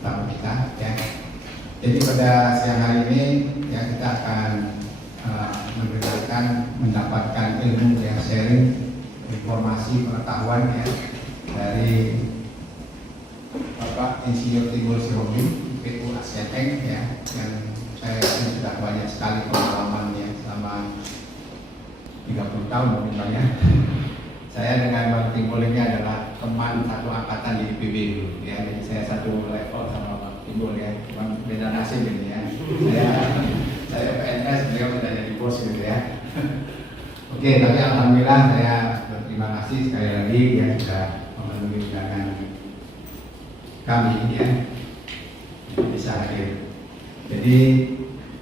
tamu kita ya. Jadi pada siang hari ini ya kita akan mendapatkan ilmu ya, sharing informasi pengetahuan ya dari Bapak Insinyur Timbul Sihombing, IPU ASEAN Eng ya, yang saya sudah banyak sekali pengalaman ya selama 30 tahun mungkin ya. Saya dengan Bang Timbul ini adalah teman satu angkatan di IPB dulu ya, jadi saya satu level sama Bang Timbul ya, cuma beda nasib ini ya. Saya PNS, beliau sudah jadi bos gitu ya. Oke, tapi alhamdulillah saya berterima kasih sekali lagi ya sudah memenuhi undangan kami ya bisa hadir. Jadi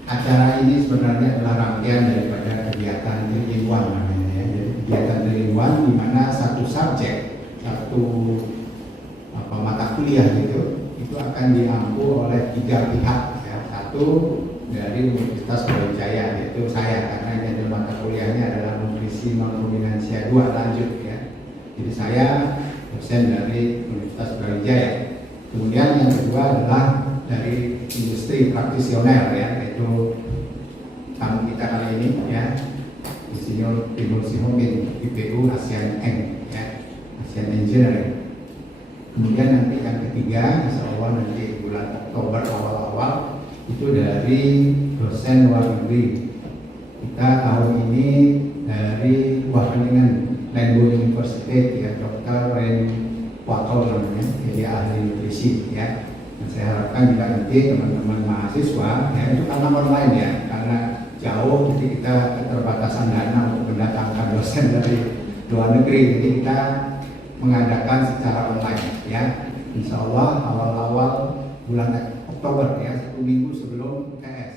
acara ini sebenarnya adalah rangkaian daripada kegiatan ilmuwan namanya ya. Jadi kegiatan ilmuwan di mana satu subjek, satu mata kuliah gitu, itu akan diampu oleh 3 pihak ya. Satu dari Universitas Brawijaya, yaitu saya, karena ini adalah mata kuliahnya adalah nutrisi non-ruminansia 2 lanjut ya. Jadi saya dosen dari Universitas Brawijaya. Kemudian yang kedua adalah dari industri praktisioner ya, yaitu tamu kita kali ini ya, Insinyur Timbul Sihombing, IPU ASEAN Eng ya, ASEAN Engineering. Kemudian nanti yang ketiga, insya Allah nanti bulan Oktober awal-awal itu dari dosen luar negeri. Kita tahun ini dari Wageningen Landbouw University ya, Dr. Ren Wakel namanya, dia ahli nutrisi ya. Dan saya harapkan juga nanti teman-teman mahasiswa ya, itu karena online ya, karena jauh jadi kita keterbatasan dana untuk mendatangkan dosen dari luar negeri, jadi kita mengadakan secara online ya. Insya Allah awal-awal bulan Oktober ya, 1 minggu sebelum TS.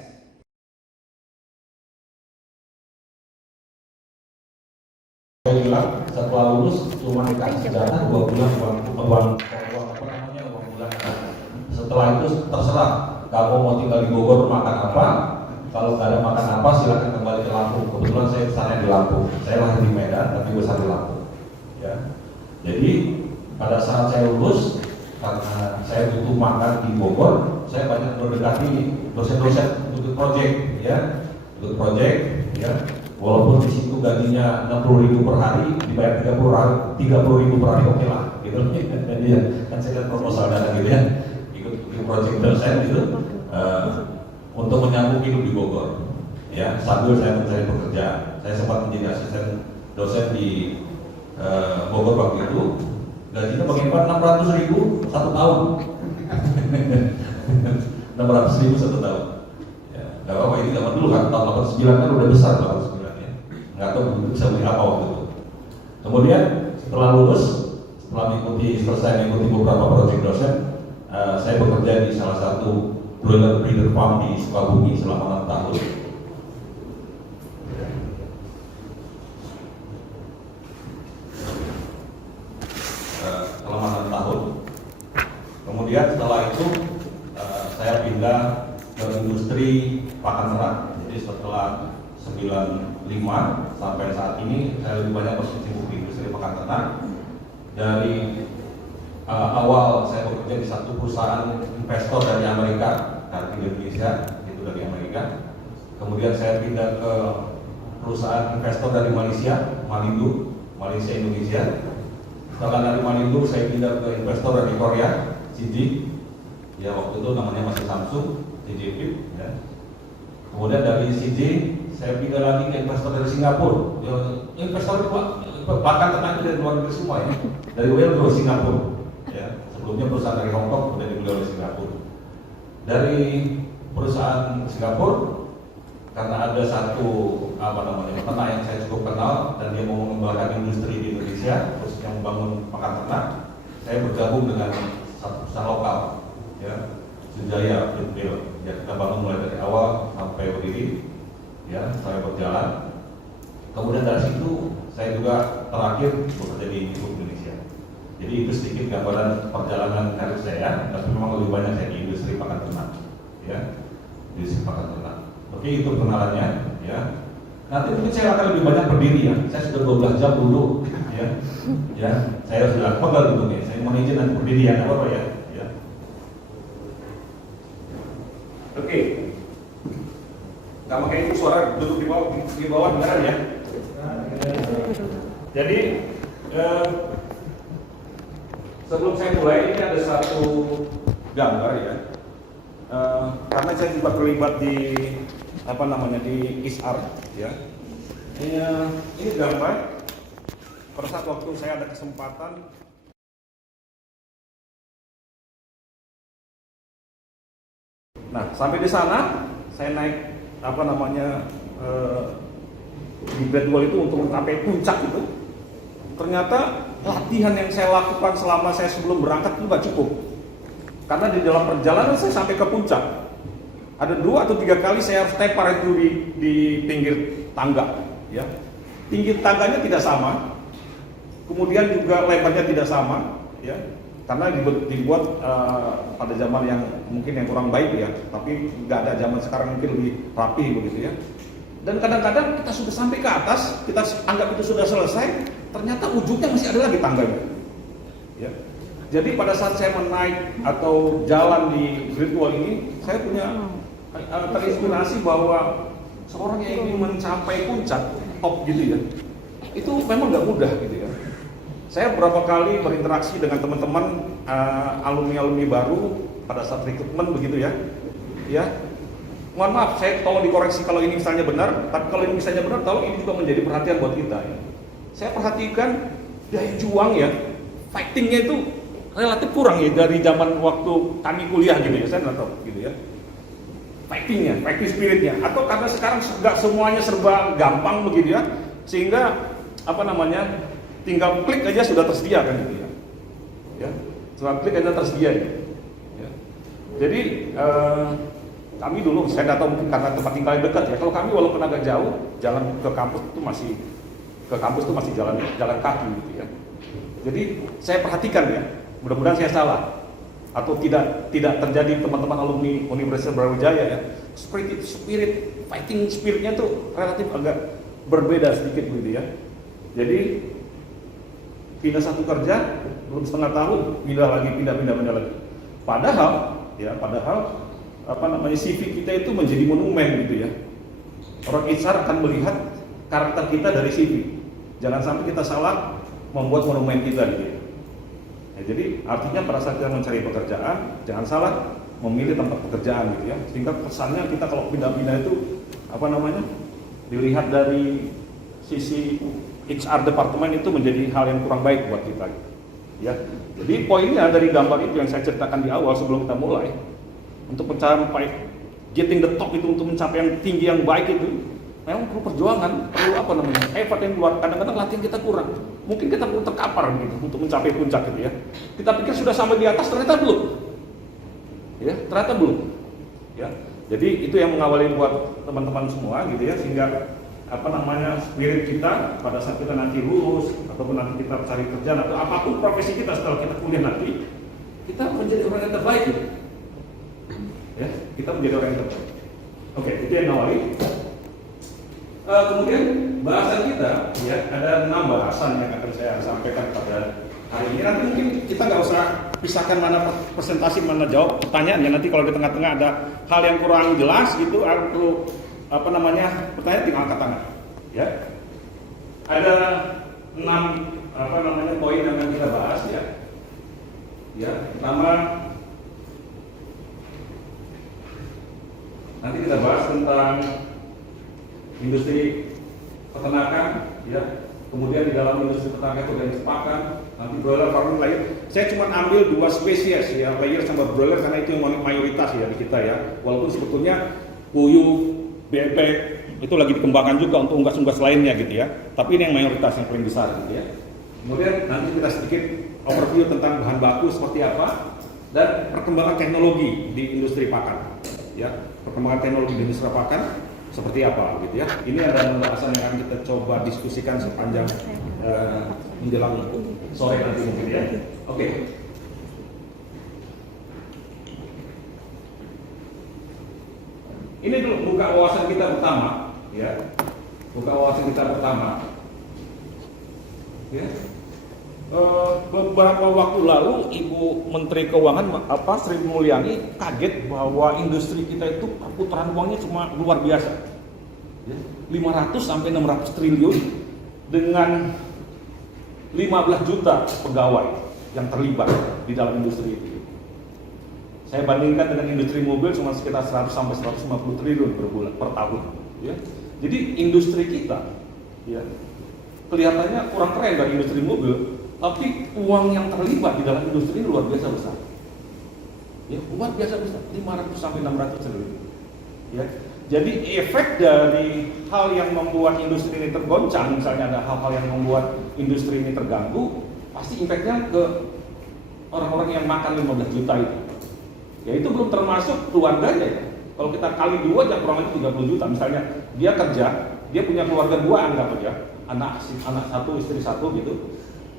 Saya bilang setelah lulus cuma dikasih dana 2 bulan uang bulanan. Setelah itu terserah kamu mau tinggal di Bogor makan apa. Kalau nggak ada makan apa silakan kembali ke Lampung. Kebetulan saya besarnya di Lampung. Saya lahir di Medan tapi besar di Lampung. Ya. Jadi pada saat saya lulus, karena saya butuh makan di Bogor, saya banyak mendekati dosen-dosen untuk proyek, ya, untuk proyek, ya. Walaupun di situ gajinya 60.000 per hari, dibayar 30.000 per hari, oke lah, gitu. Jadi ya, kan saya lihat proposal dana gitu ya, ikut proyek dosen gitu, untuk menyambung hidup di Bogor, ya. Sambil saya mencari pekerjaan, saya sempat menjadi asisten dosen di Bogor waktu itu. Gajinya bagaimana? 600.000 1 tahun. 600.000 1 tahun. Ya, gak apa-apa, ini zaman dulu kan, tahun 89 kan udah besar 89 ya. Nggak tahu bisa beli apa waktu itu. Kemudian setelah lulus, setelah selesai mengikuti beberapa proyek dosen, saya bekerja di salah satu broiler breeder farm di Sukabumi selama 6 tahun. Kemudian setelah itu saya pindah ke industri pakan ternak. Jadi setelah 95 sampai saat ini saya lebih banyak berkecimpung di industri pakan ternak. Dari awal saya bekerja di satu perusahaan investor dari Amerika, karena di Indonesia itu dari Amerika. Kemudian saya pindah ke perusahaan investor dari Malaysia, Malindo, Malaysia Indonesia. Setelah dari Malindo saya pindah ke investor dari Korea, CJ, ya waktu itu namanya masih Samsung, CJ ya. Kemudian dari CJ saya pindah lagi ke investor dari Singapura. Ya, investor itu pakan ternak dari luar negeri semua ya, dari Wales ke Singapura. Ya, sebelumnya perusahaan dari Hong Kong kemudian dibeli oleh Singapura. Dari perusahaan Singapura, karena ada satu peternak yang saya cukup kenal dan dia mau mengembangkan industri di Indonesia, khususnya membangun pakan ternak, saya bergabung dengan satu perusahaan lokal, ya, Sunjaya Feed. Ya, kita bangun mulai dari awal sampai berdiri, ya, saya berjalan. Kemudian dari situ saya juga terakhir bekerja di Indonesia. Jadi itu sedikit gambaran perjalanan karir saya, tapi memang lebih banyak saya di industri pakan ternak, ya, industri pakan ternak. Oke, itu perkenalannya, ya. Nanti mungkin saya akan lebih banyak berdiri ya. Saya sudah 12 jam dulu, ya. Ya, saya sudah pegal duduknya. Saya mohon izin nanti berdiri ya, apa ya. Ya. Oke. Nggak pakai itu suara duduk di bawah dengaran ya. Jadi sebelum saya mulai, ini ada satu gambar ya. Karena saya juga terlibat di di ISAR ya. Ini gambar pada saat waktu saya ada kesempatan. Nah, sampai di sana saya naik di gradual itu untuk mencapai puncak itu. Ternyata latihan yang saya lakukan selama saya sebelum berangkat itu nggak cukup. Karena di dalam perjalanan saya sampai ke puncak, ada 2 atau 3 kali saya harus tepar itu di pinggir tangga. Ya, tinggi tangganya tidak sama, kemudian juga lebarnya tidak sama, ya, karena dibuat pada zaman yang mungkin yang kurang baik ya, tapi nggak ada zaman sekarang mungkin lebih rapi begitu ya. Dan kadang-kadang kita sudah sampai ke atas, kita anggap itu sudah selesai, ternyata ujungnya masih ada lagi tangganya. Ya. Jadi pada saat saya menaik atau jalan di Great Wall ini, saya punya terinspirasi bahwa seorang yang ingin mencapai puncak top gitu ya, itu memang nggak mudah gitu ya. Saya beberapa kali berinteraksi dengan teman-teman alumni baru pada saat rekrutmen begitu ya. Ya, mohon maaf, saya tolong dikoreksi kalau ini misalnya benar, tapi kalau ini misalnya benar, tolong ini juga menjadi perhatian buat kita ya. Saya perhatikan daya juang ya, fightingnya itu relatif kurang ya dari zaman waktu kami kuliah gitu ya, saya nggak tahu gitu ya. Fighting spiritnya, atau karena sekarang nggak semuanya serba gampang begitu ya, sehingga tinggal klik aja sudah tersedia kan gitu ya. Ya, tinggal klik aja tersedia ya. Ya. Jadi kami dulu, saya nggak tahu mungkin karena tempat tinggal dekat ya. Kalau kami walaupun agak jauh, jalan ke kampus itu masih jalan kaki gitu ya. Jadi saya perhatikan ya, mudah-mudahan saya salah atau tidak terjadi teman-teman alumni Universitas Brawijaya ya. Spirit fighting spiritnya tuh relatif agak berbeda sedikit gitu ya. Jadi pindah satu kerja belum setengah tahun, pindah lagi. Padahal CV kita itu menjadi monumen gitu ya. Orang HR akan melihat karakter kita dari CV. Jangan sampai kita salah membuat monumen kita gitu ya. Jadi artinya pada saat kita mencari pekerjaan, jangan salah memilih tempat pekerjaan gitu ya. Sehingga kesannya kita kalau pindah-pindah itu dilihat dari sisi HR departemen itu menjadi hal yang kurang baik buat kita. Ya. Jadi poinnya dari gambar itu yang saya ceritakan di awal sebelum kita mulai, untuk mencapai getting the top itu, untuk mencapai yang tinggi yang baik itu memang perlu perjuangan, perlu effort yang keluar. Kadang-kadang latihan kita kurang, mungkin kita perlu terkapar gitu untuk mencapai puncak gitu ya. Kita pikir sudah sampai di atas, ternyata belum. Ya, ternyata belum. Ya, jadi itu yang mengawali buat teman-teman semua gitu ya, sehingga spirit kita pada saat kita nanti lulus ataupun nanti kita cari kerjaan atau apapun profesi kita setelah kita kuliah nanti, kita menjadi orang yang terbaik gitu. Ya, kita menjadi orang yang terbaik. Oke, itu yang awali. Kemudian bahasan kita ya, ada 6 bahasan yang akan saya sampaikan pada hari ini. Nanti mungkin kita nggak usah pisahkan mana presentasi mana jawab pertanyaannya. Nanti kalau di tengah-tengah ada hal yang kurang jelas gitu, perlu pertanyaan tinggal angkat tangan. Ya, ada 6 poin yang akan kita bahas ya. Ya, pertama nanti kita bahas tentang industri peternakan, ya. Kemudian di dalam industri peternakan itu organik pakan, nanti broiler farming lain. Saya cuma ambil 2 spesies ya, layer sama broiler karena itu yang mayoritas ya di kita ya. Walaupun sebetulnya puyuh, bebek itu lagi dikembangkan juga untuk unggas-unggas lainnya gitu ya. Tapi ini yang mayoritas yang paling besar gitu ya. Kemudian nanti kita sedikit overview tentang bahan baku seperti apa dan perkembangan teknologi di industri pakan. Ya, perkembangan teknologi di industri pakan seperti apa gitu ya. Ini adalah pembahasan yang akan kita coba diskusikan sepanjang menjelang sore nanti mungkin ya. Oke. Ini dulu buka wawasan kita pertama ya. Buka wawasan kita pertama. Ya. Beberapa waktu lalu Ibu Menteri Keuangan Sri Mulyani kaget bahwa industri kita itu perputaran uangnya cuma luar biasa, ya, 500 sampai 600 triliun dengan 15 juta pegawai yang terlibat di dalam industri itu. Saya bandingkan dengan industri mobil cuma sekitar 100 sampai 150 triliun per tahun, ya. Jadi industri kita, ya, kelihatannya kurang keren dari industri mobil, tapi uang yang terlibat di dalam industri ini luar biasa besar. Ya, luar biasa besar, 500 sampai 600 triliun. Ya. Jadi efek dari hal yang membuat industri ini tergoncang, misalnya ada hal-hal yang membuat industri ini terganggu, pasti impactnya ke orang-orang yang makan 15 juta itu. Ya, itu belum termasuk keluarganya ya. Kalau kita kali 2 aja kurang lebih 30 juta. Misalnya dia kerja, dia punya keluarga 2 anggap aja, anak 1, istri 1 gitu.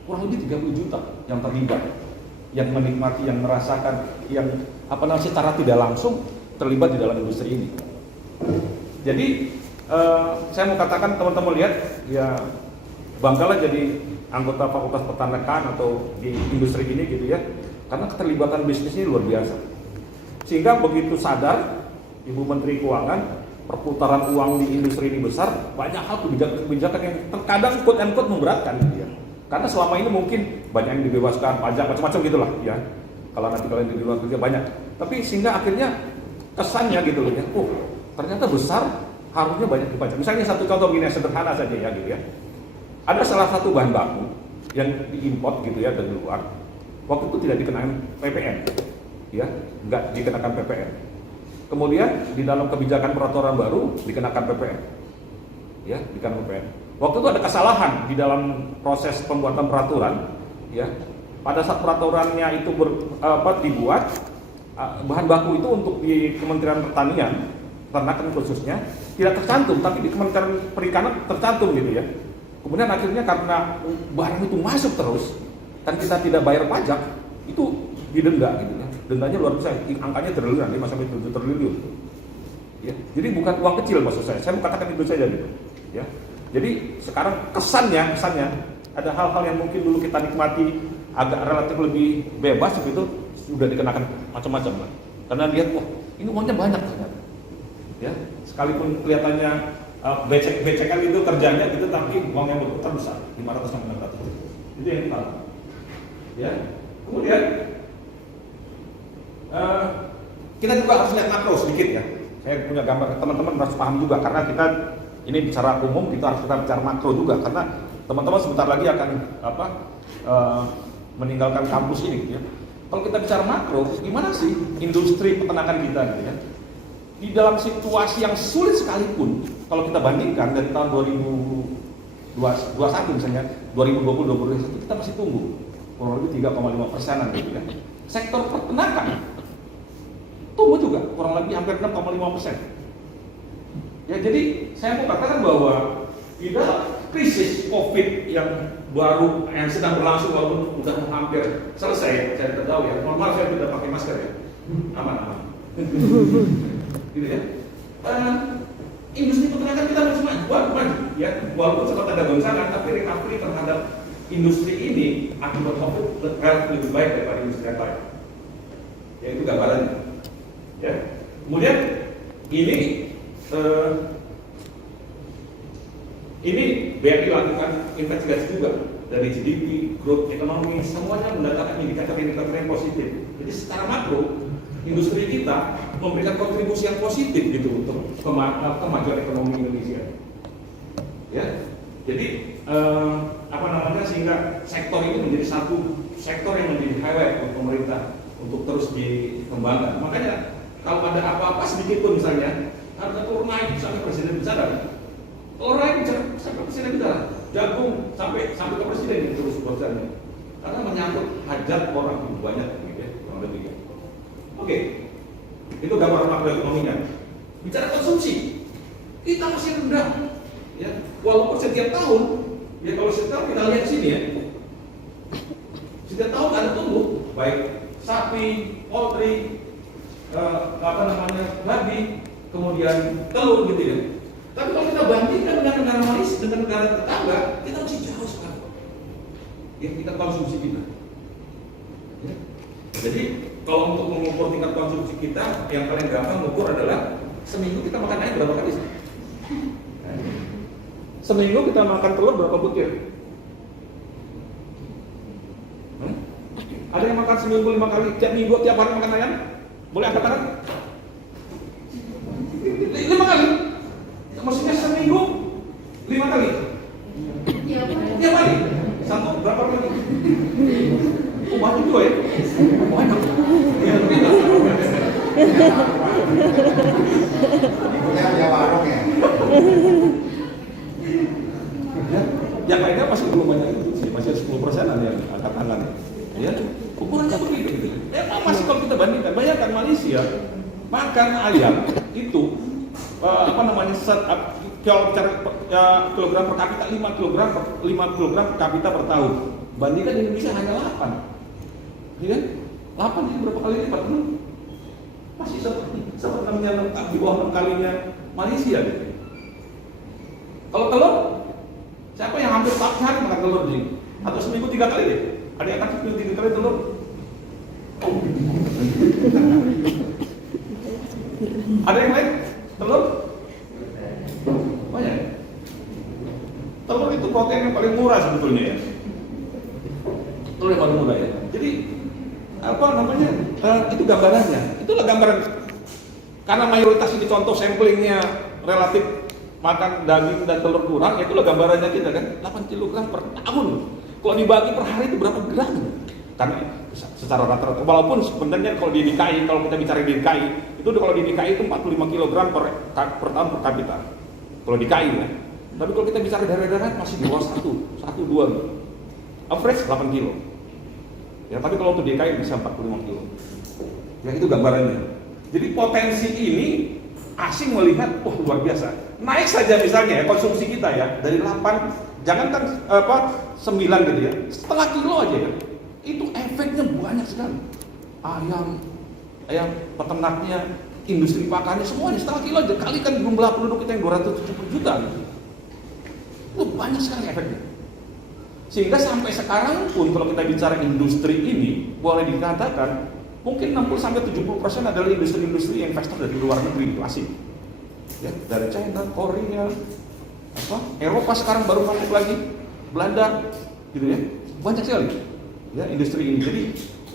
Kurang lebih 30 juta yang terlibat, yang menikmati, yang merasakan, yang secara tidak langsung terlibat di dalam industri ini. Jadi saya mau katakan teman-teman lihat, ya banggalah jadi anggota Fakultas Peternakan atau di industri ini gitu ya, karena keterlibatan bisnisnya luar biasa. Sehingga begitu sadar Ibu Menteri Keuangan perputaran uang di industri ini besar, banyak hal kebijakan yang terkadang quote-unquote memberatkan gitu ya. Karena selama ini mungkin banyak yang dibebaskan pajak macam-macam gitulah ya. Kalau nanti kalian di luar kerja banyak. Tapi sehingga akhirnya kesannya gitu loh ya. Oh, ternyata besar, harusnya banyak dipajak. Misalnya satu contoh gini yang sederhana saja ya gitu ya. Ada salah satu bahan baku yang diimport gitu ya dari luar. Waktu itu tidak dikenakan PPN. Ya, enggak dikenakan PPN. Kemudian di dalam kebijakan peraturan baru dikenakan PPN. Ya, dikenakan PPN. Waktu itu ada kesalahan di dalam proses pembuatan peraturan, ya. Pada saat peraturannya itu dibuat, bahan baku itu untuk di Kementerian Pertanian, Peternakan khususnya, tidak tercantum, tapi di Kementerian Perikanan tercantum gitu ya. Kemudian akhirnya karena barang itu masuk terus, dan kita tidak bayar pajak, itu didenda gitu ya. Dendanya luar biasa, angkanya triliunan, 5 sampai 7 triliun. Ya. Jadi bukan uang kecil maksud saya mau katakan itu saja gitu. Ya. Jadi sekarang kesannya ada hal-hal yang mungkin dulu kita nikmati agak relatif lebih bebas begitu, sudah dikenakan macam-macam lah. Karena lihat, wah ini uangnya banyak ternyata. Ya, sekalipun kelihatannya becek-becekan itu kerjanya gitu, tapi uang yang berputar besar, 500 sampai 600. Itu yang pertama. Ya, kemudian kita juga harus lihat makro sedikit ya. Saya punya gambar, teman-teman harus paham juga karena kita ini bicara umum, kita harus bicara makro juga karena teman-teman sebentar lagi akan meninggalkan kampus ini gitu ya. Kalau kita bicara makro, gimana sih industri peternakan kita gitu ya? Di dalam situasi yang sulit sekalipun, kalau kita bandingkan dari tahun 2021 misalnya, 2020-2021 kita masih tumbuh kurang lebih 3,5%-an gitu ya. Sektor peternakan tumbuh juga kurang lebih hampir 6,5%. Ya, jadi saya mau katakan bahwa di dalam krisis COVID yang baru yang sedang berlangsung walaupun sudah hampir selesai, saya tidak tahu ya. Normal saya tidak pakai masker ya, aman. Gitu ya. Industri peternakan kita masih maju, ya. Walaupun sempat ada goncangan, tapi recovery terhadap industri ini akibat COVID relatif lebih baik daripada industri yang lain. Ya, itu gambarannya. Ya. Kemudian ini BRI lakukan investigasi juga dari GDP, growth ekonomi, semuanya mendatangkan indikator-indikator yang positif. Jadi secara makro, industri kita memberikan kontribusi yang positif gitu untuk kemajuan ekonomi Indonesia. Ya, jadi sehingga sektor ini menjadi satu sektor yang menjadi highlight untuk pemerintah untuk terus dikembangkan. Makanya kalau ada apa-apa sedikit pun misalnya harga telur naik sampai presiden bicara, telur naik sampai presiden bicara, jagung sampai ke presiden terus berusaha karena menyangkut hajat orang banyak gitu ya, kurang lebih. Oke, itu gambaran makroekonominya. Bicara konsumsi, kita masih rendah, ya. Walaupun setiap tahun, ya kalau setiap tahun kita lihat sini ya, setiap tahun ada tumbuh, baik sapi, poultry, babi, kemudian telur gitu ya. Tapi kalau kita bandingkan dengan negara Malaysia, dengan negara tetangga, kita masih jauh sekali. ya tingkat konsumsi kita. Ya. Jadi kalau untuk mengukur tingkat konsumsi kita, yang paling gampang mengukur adalah seminggu kita makan ayam berapa kali? Seminggu kita makan telur berapa butir? Ada yang makan seminggu 5 kali, tiap minggu, tiap hari makan ayam? Boleh angkat tangan? 5 kali? Maksudnya seminggu 5 kali? Tiap hari? Satu berapa kali? Oh banyak juga ya? Banyak. Ya, lebih nggak? Punya dia warung ya. Yang lainnya masih belum banyak itu sih, masih 10%-an yang angkat tangan. Ya, ukurannya begitu. Ya, masih kalau kita bandingkan, bayangkan Malaysia makan ayam itu kalau bicara kilogram per kapita 5 kg per kapita per tahun. Bandingkan Indonesia hanya 8. Ya, 8 itu berapa kali lipat? Masih seperti namanya di bawah 6 kalinya Malaysia gitu. Kalau telur, siapa yang hampir tiap hari makan telur nih? Atau seminggu 3 kali deh? Ada yang akan seminggu 3 kali telur? Ada yang lain? Telur? Banyak. Telur itu protein yang paling murah sebetulnya ya. Telur yang paling murah ya. Jadi apa namanya? Itu gambarannya. Itulah gambaran. Karena mayoritas ini contoh samplingnya relatif makan daging dan telur kurang, itulah gambarannya kita kan 8 kg per tahun. Kalau dibagi per hari itu berapa gram? Karena secara rata-rata, walaupun sebenarnya kalau di DKI, kalau kita bicara di DKI, itu kalau di DKI itu 45 kg per tahun per kapita. Kalau DKI ya. Tapi kalau kita bicara daerah-daerah masih di bawah 1-2 gitu. Average 8 kg. Ya, tapi kalau untuk DKI bisa 45 kg. Ya itu gambarannya. Jadi potensi ini asing melihat, wah luar biasa. Naik saja misalnya ya, konsumsi kita ya dari 8, jangankan 9 gitu ya, setengah kilo aja ya. Itu efeknya banyak sekali. Ayam peternaknya, industri pakannya semuanya setengah kilo aja. Kalikan jumlah penduduk kita yang 270 juta gitu. Itu banyak sekali efeknya. Sehingga sampai sekarang pun kalau kita bicara industri ini, boleh dikatakan mungkin 60-70% adalah industri-industri investor dari luar negeri asing. Ya, dari China, Korea, Eropa sekarang baru masuk lagi, Belanda, gitu ya, banyak sekali. Ya, industri ini. Jadi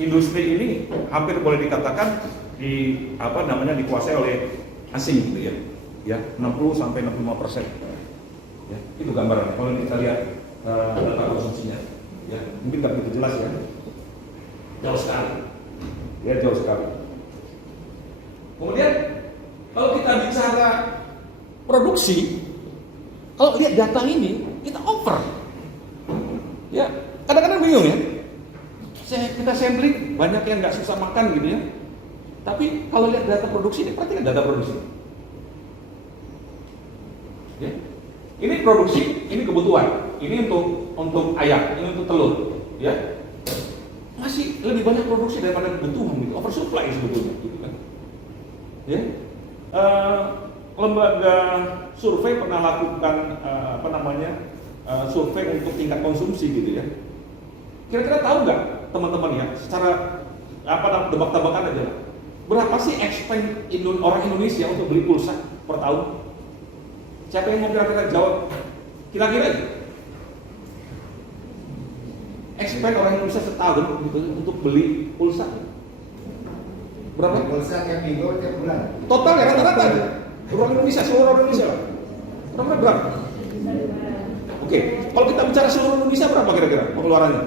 industri ini hampir boleh dikatakan dikuasai oleh asing, gitu ya. Ya, 60-65%. Ya, itu gambarannya. Kalau kita lihat data konsumsinya, ya, mungkin nggak begitu jelas ya. Jauh sekali. Ya, jauh sekali. Kemudian kalau kita bicara produksi, kalau lihat data ini kita over. Ya, kadang-kadang bingung ya. Kita sampling banyak yang nggak susah makan gitu ya. Tapi kalau lihat data produksi, ini perhatikan data produksi. Ya. Ini produksi, ini kebutuhan. Ini untuk ayam, ini untuk telur, ya. Masih lebih banyak produksi daripada kebutuhan gitu, oversupply sebetulnya gitu kan. Ya. Lembaga survei pernah lakukan survei untuk tingkat konsumsi gitu ya. Kira-kira tahu nggak teman-teman ya, secara tebak-tebakan aja, berapa sih expend orang Indonesia untuk beli pulsa per tahun? Siapa yang mau kira-kira jawab? Kira-kira expend orang Indonesia setahun gitu, untuk beli pulsa berapa? Pulsa tiap minggu, tiap bulan. Total ya rata-rata aja. Orang Indonesia, seluruh orang Indonesia lah. Berapa? Oke, kalau kita bicara seluruh Indonesia berapa kira-kira pengeluarannya?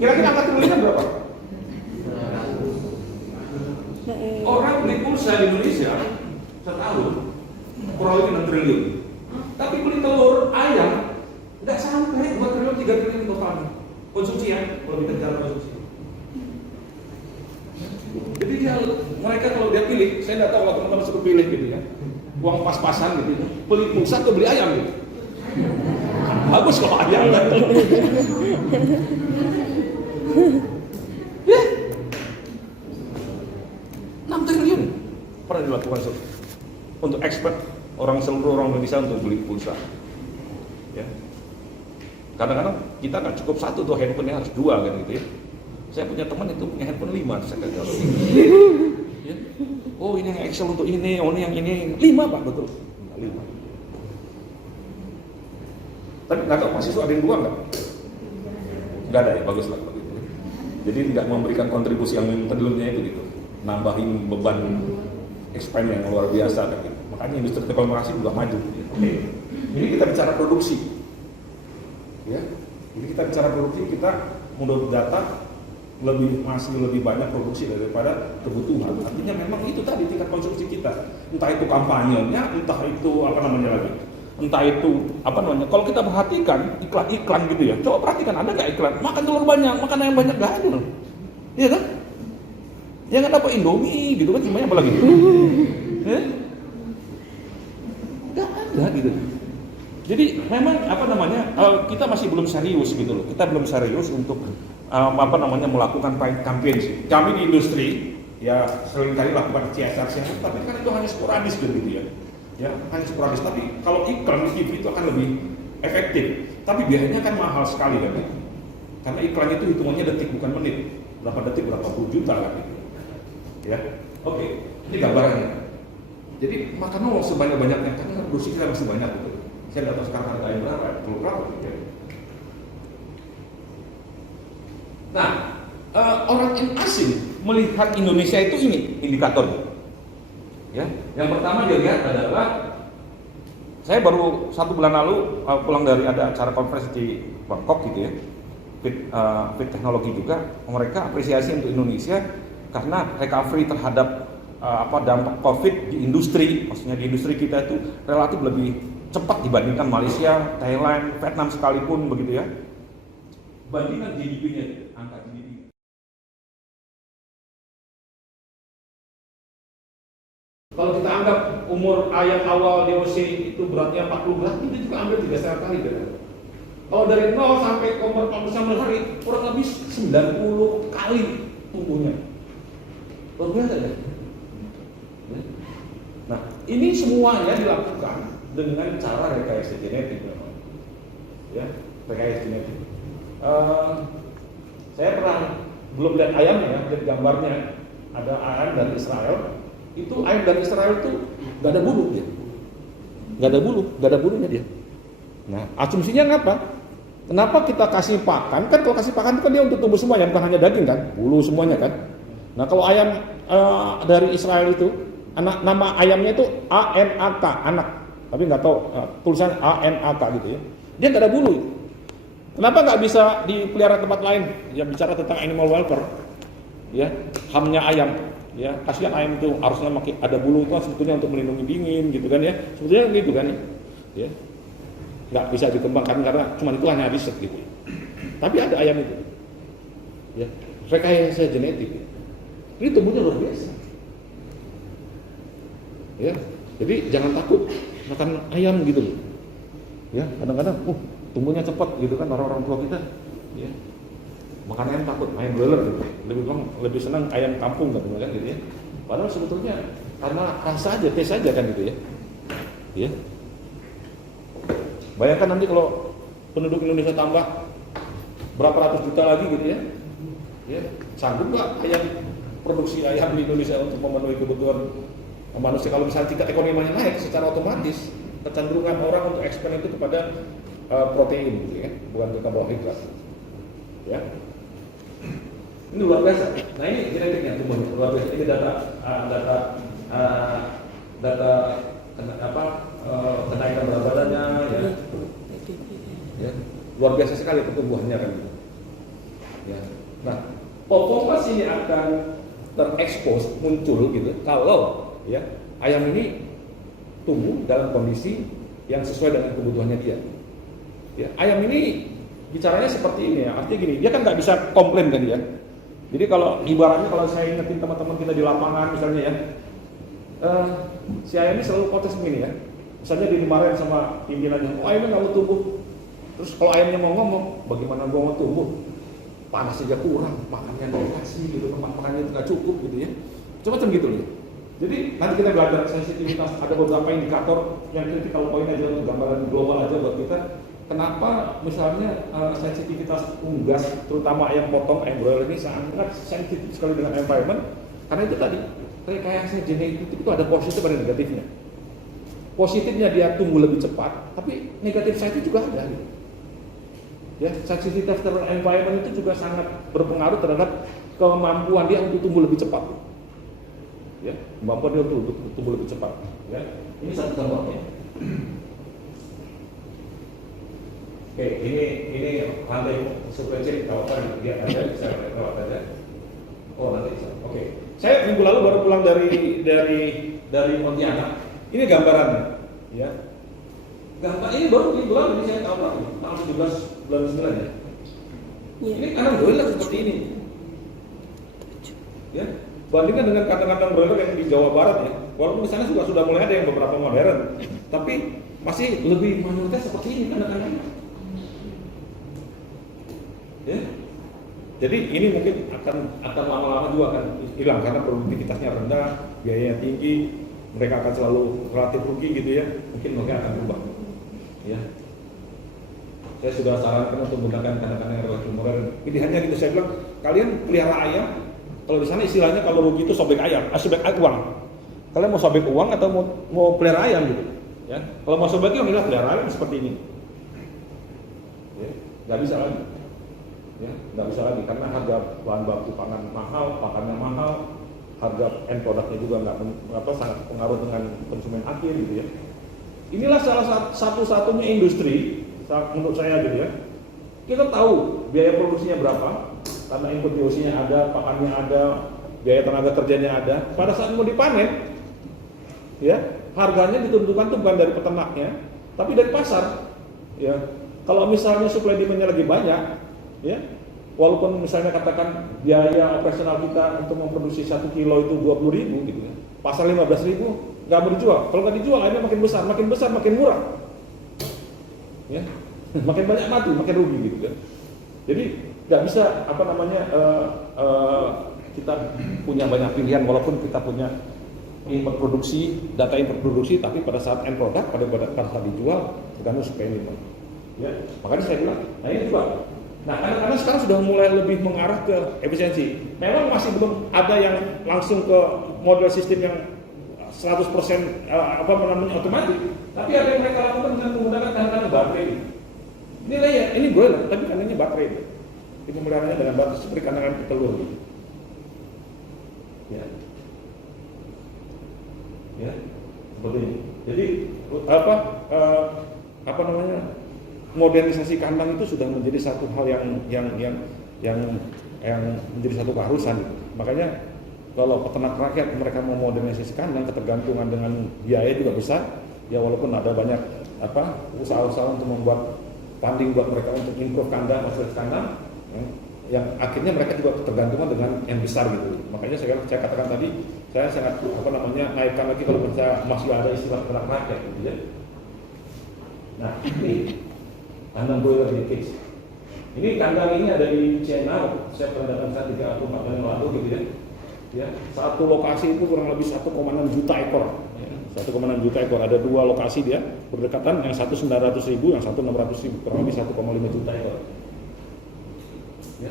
Kira-kira angka triliunnya berapa? Orang beli pulsa di Indonesia setahun kurang lebih 6 triliun. Tapi beli telur ayam nggak sampai 2 triliun, 3 triliun total konsumsi ya, kalau kita bicara konsumsi. Jadi mereka kalau dia pilih, saya nggak tahu kalau teman-teman suka pilih gitu ya, uang pas-pasan gitu, beli pulsa atau beli ayam gitu. Bagus kalau ayam kan. Ya, 6 triliun pernah dilakukan untuk expert seluruh orang Indonesia untuk beli pulsa. Ya. Kadang-kadang kita nggak cukup satu tuh handphone harus dua kan gitu ya. Saya punya teman itu punya handphone 5, saya kata kalau ya. Oh ini yang Excel untuk ini, oh ini yang ini 5 Pak, betul 5. Tapi nggak tahu mahasiswa ada yang 2 nggak? Nggak ada ya, bagus lah begitu. Jadi tidak memberikan kontribusi yang sebelumnya itu gitu, nambahin beban expand yang luar biasa kan gitu. Makanya industri telekomunikasi juga maju. Gitu. Oke. Ini kita bicara produksi, ya. Jadi kita bicara produksi, kita menurut data masih lebih banyak produksi daripada kebutuhan. Artinya memang itu tadi tingkat konsumsi kita. Entah itu kampanyenya, entah itu apa namanya lagi. Entah itu apa namanya. Kalau kita perhatikan iklan gitu ya. Coba perhatikan ada nggak iklan? Makan telur banyak, makan ayam banyak, nggak ada. Iya kan? Yang ada apa Indomie gitu kan semuanya apa lagi? Nggak ada gitu. Jadi memang apa namanya kita masih belum serius gitu loh. Kita belum serius untuk apa namanya melakukan campaign sih. Kami di industri ya seringkali lakukan CSR, tapi kan itu hanya sporadis gitu ya. Ya hanya sporadis. Tapi kalau iklan di TV itu akan lebih efektif. Tapi biayanya kan mahal sekali kan. Karena iklan itu hitungannya detik bukan menit. Berapa detik berapa puluh juta kan gitu. Ya. Oke. Ini gambarannya. Jadi makan sebanyak-banyaknya karena produksi kita masih banyak gitu. Saya nggak tahu sekarang harganya berapa, berapa gitu ya. Nah, orang asing melihat Indonesia itu ini indikatornya. Ya, yang pertama dia lihat adalah saya baru 1 bulan lalu pulang dari ada acara konferensi di Bangkok gitu ya, fit teknologi juga. Mereka apresiasi untuk Indonesia karena recovery terhadap dampak COVID di industri, maksudnya di industri kita itu relatif lebih cepat dibandingkan Malaysia, Thailand, Vietnam sekalipun begitu ya. Bandingkan GDP-nya, angka GDP. Kalau kita anggap umur ayam awal DOC itu beratnya 40 berat, itu juga ambil 3,5 kali kan. Kalau dari 0 sampai umur 49 hari, kurang lebih 90 kali tumbuhnya. Luar biasa ya. Nah, ini semuanya dilakukan dengan cara rekayasa genetik, ya, rekayasa genetik. Saya pernah belum lihat ayamnya ya, lihat gambarnya ada ayam dari Israel. Itu ayam dari Israel itu nggak ada bulu dia, nggak ada bulunya dia. Nah, asumsinya apa? Kenapa kita kasih pakan? Kan kalau kasih pakan itu kan dia untuk tumbuh semuanya, bukan hanya daging kan, bulu semuanya kan. Nah, kalau ayam dari Israel itu nama ayamnya itu ANAK, anak. Tapi nggak tahu tulisan ANAK gitu ya. Dia nggak ada bulu. Kenapa nggak bisa dipelihara tempat lain? Ya bicara tentang animal welfare, ya HAM-nya ayam, ya kasihan ayam itu harusnya ada bulu itu kan sebetulnya untuk melindungi dingin gitu kan ya. Sebetulnya gitu kan ya. Nggak bisa dikembangkan karena cuma itu hanya riset gitu. Tapi ada ayam itu, ya rekayasa genetik. Ini tumbuhnya luar biasa, ya. Jadi jangan takut makan ayam gitu loh. Ya, kadang-kadang tumbuhnya cepat gitu kan orang-orang tua kita. Ya. Makan ayam takut, ayam broiler gitu. Lebih senang ayam kampung kan gitu ya. Padahal sebetulnya karena rasa aja, tes aja kan gitu ya. Ya. Bayangkan nanti kalau penduduk Indonesia tambah berapa ratus juta lagi gitu ya. Ya, sanggup nggak produksi ayam di Indonesia untuk memenuhi kebutuhan manusia? Kalau misalnya tingkat ekonominya naik, secara otomatis kecenderungan orang untuk expand itu kepada protein, gitu ya, bukan ke karbohidrat. Ya, ini luar biasa. Nah ini genetiknya tumbuhnya luar biasa. Ini data kenaikan berat badannya, ya, luar biasa sekali pertumbuhannya kan. Ya, nah performance ini akan terekspos muncul gitu kalau ya ayam ini tumbuh dalam kondisi yang sesuai dengan kebutuhannya dia. Ya, ayam ini bicaranya seperti ini ya, artinya gini, dia kan nggak bisa komplain kan dia. Jadi kalau ibaratnya kalau saya ingetin teman-teman kita di lapangan misalnya ya, si ayam ini selalu protes begini ya. Misalnya dimarahin sama pimpinannya, ayamnya nggak mau tumbuh. Terus kalau ayamnya mau ngomong, bagaimana gua mau tumbuh? Panas aja kurang, makannya nggak kasih gitu, makannya nggak cukup gitu ya. Macam-macam gitu loh. Jadi nanti kita belajar sensitivitas, ada beberapa indikator yang kritikal point aja untuk gambaran global aja buat kita. kenapa misalnya sensitivitas unggas, terutama ayam potong, ayam broiler ini sangat sensitif sekali dengan environment, karena itu tadi rekayasa genetik itu ada positif dan negatifnya. Positifnya dia tumbuh lebih cepat, tapi negatif side itu juga ada. Ya, sensitivitas terhadap environment itu juga sangat berpengaruh terhadap kemampuan dia untuk tumbuh lebih cepat. Ya, kemampuan dia untuk tumbuh lebih cepat. Ya, ini satu contohnya. Oke, ini rantai supply chain kalau kan dia ada bisa lewat aja. Oh nanti bisa. Oke, saya minggu lalu baru pulang dari Pontianak. Ini gambarannya, ya. Gambar ini baru minggu lalu ini saya tahu tanggal 17 bulan 9 ya. Ini kandang broiler seperti ini. Ya, bandingkan dengan kandang-kandang broiler yang di Jawa Barat ya. Walaupun di sana juga sudah mulai ada yang beberapa modern, tapi masih lebih mayoritas seperti ini kandang-kandangnya. Ya. Jadi ini mungkin akan lama-lama juga akan hilang karena produktivitasnya rendah, biayanya tinggi, mereka akan selalu relatif rugi gitu ya. Mungkin mereka akan berubah. Ya. Saya sudah sarankan untuk menggunakan kandang-kandang yang relatif modern. Pilihannya gitu saya bilang, kalian pelihara ayam, kalau di sana istilahnya kalau rugi itu sobek ayam, sobek uang. Kalian mau sobek uang atau mau pelihara ayam gitu? Ya. Kalau mau sobek uang, pelihara ayam seperti ini. Ya. Nggak bisa lagi. Ya, nggak bisa lagi karena harga bahan baku pangan mahal, pakannya mahal, harga end produknya juga sangat pengaruh dengan konsumen akhir gitu ya. Inilah salah satu-satunya industri menurut saya gitu ya. Kita tahu biaya produksinya berapa, karena input biosinya ada, pakannya ada, biaya tenaga kerjanya ada. Pada saat mau dipanen, ya harganya ditentukan tuh bukan dari peternaknya, tapi dari pasar. Ya, kalau misalnya supply demand-nya lagi banyak, ya, walaupun misalnya katakan biaya operasional kita untuk memproduksi 1 kilo itu 20.000 gitu ya, pasar 15.000 nggak mau dijual. Kalau nggak dijual, akhirnya makin besar makin murah, ya, makin banyak mati, makin rugi gitu kan. Jadi nggak bisa kita punya banyak pilihan walaupun kita punya import produksi, data import produksi, tapi pada saat end product pada saat dijual tergantung supply demand. Ya, makanya saya bilang, nah ini juga. Nah, karena sekarang sudah mulai lebih mengarah ke efisiensi. Memang masih belum ada yang langsung ke model sistem yang 100% otomatis. Tapi ada yang mereka lakukan dengan menggunakan kandang baterai. Ini layer, ini broiler, tapi kandangnya baterai. Ini pemeliharaannya dengan baterai seperti kandang telur. Ya, ya, seperti ini. Jadi modernisasi kandang itu sudah menjadi satu hal yang menjadi satu keharusan. Makanya kalau peternak rakyat mereka mau modernisasi kandang, ketergantungan dengan biaya juga besar. Ya walaupun ada banyak usaha-usaha untuk membuat funding buat mereka untuk improve kandang, fasilitas kandang, yang akhirnya mereka juga ketergantungan dengan yang besar gitu. Makanya saya katakan tadi, saya sangat naikkan lagi kalau masih ada istilah peternak rakyat gitu ya. Nah ini kandang broiler di cage. Ini kandang ini ada di China, saya pernah datang 3 atau 4 bulan lalu gitu ya. Ya, satu lokasi itu kurang lebih 1,6 juta ekor. Ya, 1,6 juta ekor. Ada 2 lokasi dia berdekatan, yang satu 900.000, yang satu 600.000, kurang lebih 1,5 juta ekor. Ya,